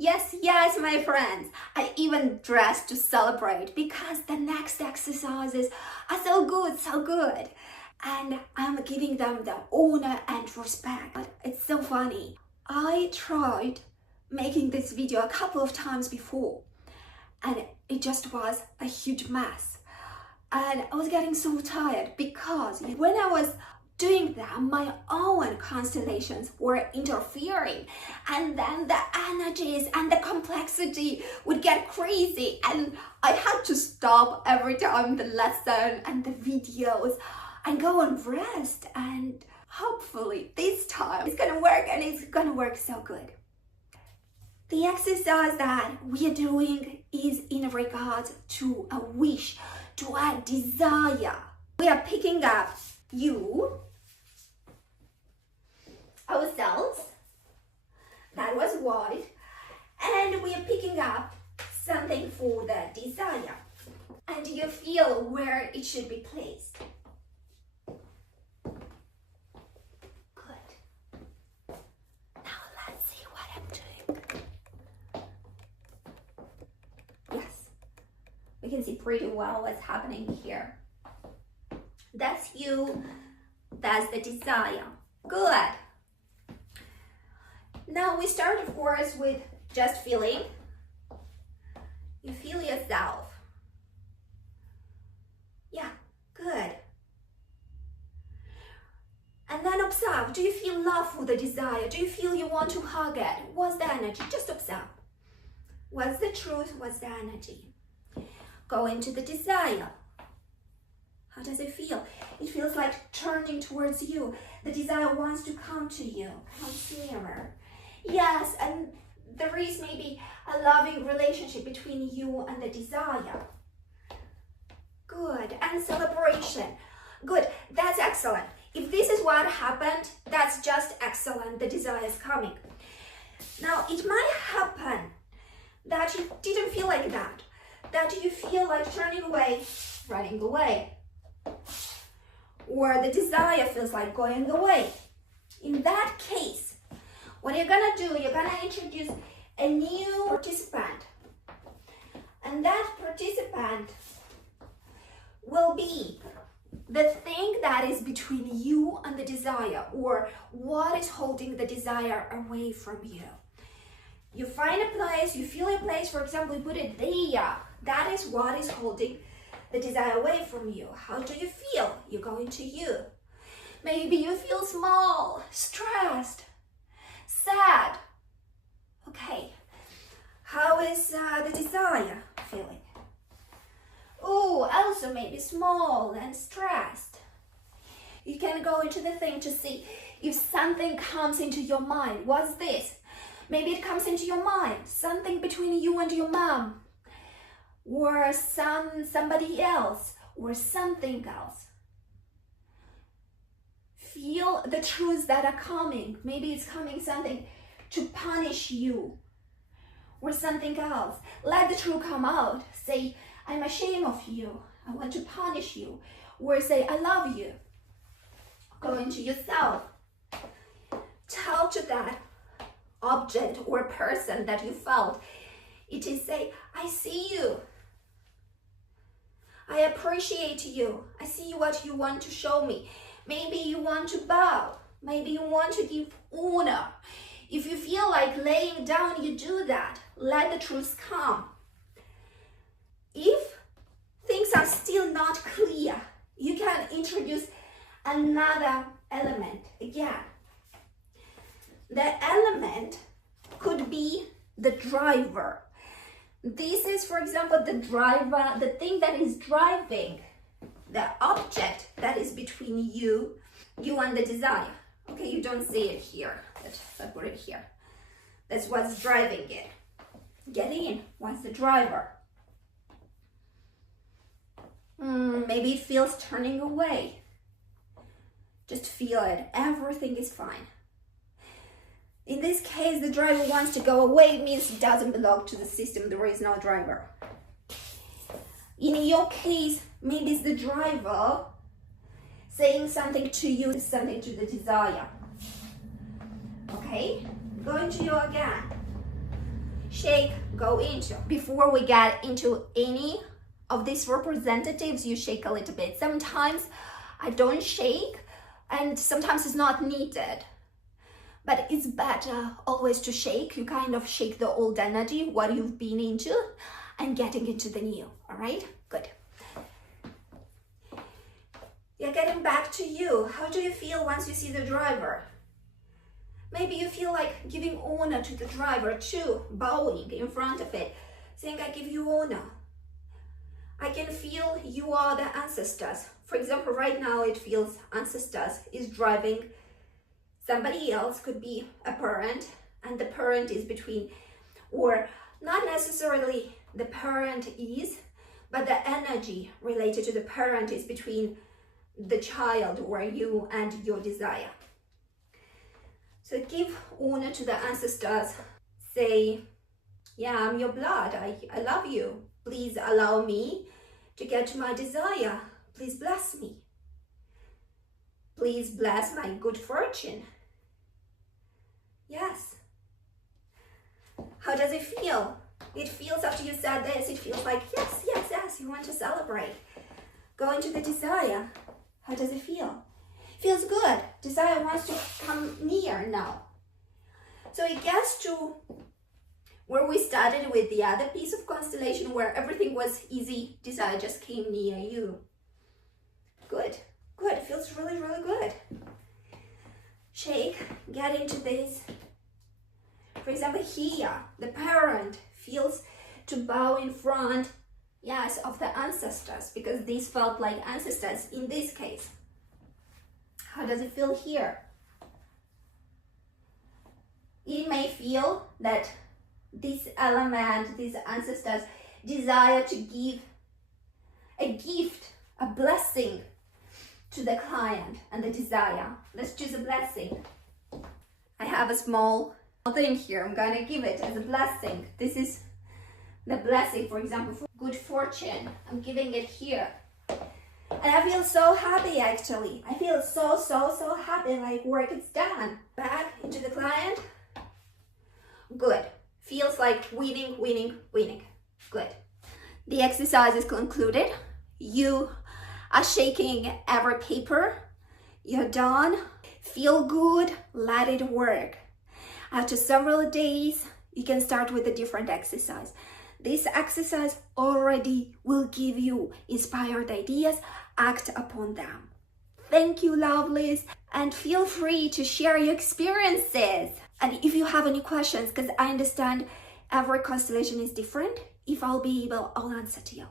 Yes, yes, my friends. I even dressed to celebrate because the next exercises are so good, so good. And I'm giving them the honor and respect. But it's so funny. I tried making this video a couple of times before, and it just was a huge mess. And I was getting so tired because when I was doing that, my own constellations were interfering, and then the energies and the complexity would get crazy, and I had to stop every time the lesson and the videos and go and rest. And hopefully this time it's gonna work, and it's gonna work so good. The exercise that we are doing is in regards to a wish, to a desire. We are picking up you, ourselves, that was white, and we are picking up something for the desire, and you feel where it should be placed. Good. Now let's see what I'm doing. Yes, we can see pretty well what's happening here. That's you, that's the desire. Good. Now we start, of course, with just feeling. You feel yourself. Yeah, good. And then observe. Do you feel love for the desire? Do you feel you want to hug it? What's the energy? Just observe. What's the truth? What's the energy? Go into the desire. How does it feel? It feels like turning towards you. The desire wants to come to you. Comes nearer. Yes, and there is maybe a loving relationship between you and the desire. Good. And celebration. Good. That's excellent. If this is what happened, that's just excellent. The desire is coming. Now, it might happen that you didn't feel like that. That you feel like turning away, running away. Or the desire feels like going away. In that case, what you're gonna do, you're gonna introduce a new participant. And that participant will be the thing that is between you and the desire, or what is holding the desire away from you. You find a place, you feel a place, for example, you put it there. That is what is holding the desire away from you. How do you feel? You go into you. Maybe you feel small, stressed, sad. Okay, how is the desire feeling? Oh, also maybe small and stressed. You can go into the thing to see if something comes into your mind. What's this? Maybe it comes into your mind, something between you and your mom, or somebody else, or something else. Feel the truths that are coming. Maybe it's coming something to punish you, or something else. Let the truth come out. Say, I'm ashamed of you. I want to punish you. Or say, I love you. Go into yourself. Tell to that object or person that you felt. It is say, I see you. I appreciate you. I see what you want to show me. Maybe you want to bow. Maybe you want to give honor. If you feel like laying down, you do that. Let the truth come. If things are still not clear, you can introduce another element again. The element could be the driver. This is, for example, the driver, the thing that is driving, the object that is between you and the desire. Okay, you don't see it here. Let's put it here. That's what's driving it. Get in. What's the driver? Maybe it feels turning away. Just feel it. Everything is fine. In this case, the driver wants to go away. It means it doesn't belong to the system. There is no driver. In your case, maybe it's the driver saying something to you, something to the desire. Okay? Go into you again. shake, go into. Before we get into any of these representatives, you shake a little bit. Sometimes I don't shake, and sometimes it's not needed. But it's better always to shake. You kind of shake the old energy, what you've been into, and getting into the new, all right? Good. You're getting back to you. How do you feel once you see the driver? Maybe you feel like giving honor to the driver too, bowing in front of it, saying, I give you honor. I can feel you are the ancestors. For example, right now it feels ancestors is driving somebody else, could be a parent, and the parent is between, or not necessarily the parent is, but the energy related to the parent is between the child or you and your desire. So give honor to the ancestors. Say, yeah, I'm your blood. I love you. Please allow me to get to my desire. Please bless me. Please bless my good fortune. Yes. How does it feel? It feels after you said this, it feels like, yes, yes, yes, you want to celebrate. Go into the desire. How does it feel? It feels good. Desire wants to come near now. So it gets to where we started with the other piece of constellation where everything was easy. Desire just came near you. Good, good. It feels really, really good. Shake, get into this. For example, here, the parent feels to bow in front, yes, of the ancestors, because these felt like ancestors in this case. How does it feel here? It may feel that this element, these ancestors, desire to give a gift, a blessing to the client and the desire. Let's choose a blessing. I have a small thing here. I'm going to give it as a blessing. This is the blessing, for example, for good fortune. I'm giving it here. And I feel so happy, actually. I feel so happy, like work is done. Back into the client. Good. Feels like winning. Good. The exercise is concluded. You are shaking every paper. You're done. Feel good. Let it work. After several days, you can start with a different exercise. This exercise already will give you inspired ideas. Act upon them. Thank you, lovelies, and feel free to share your experiences. And if you have any questions, because I understand every constellation is different, if I'll be able, I'll answer to you.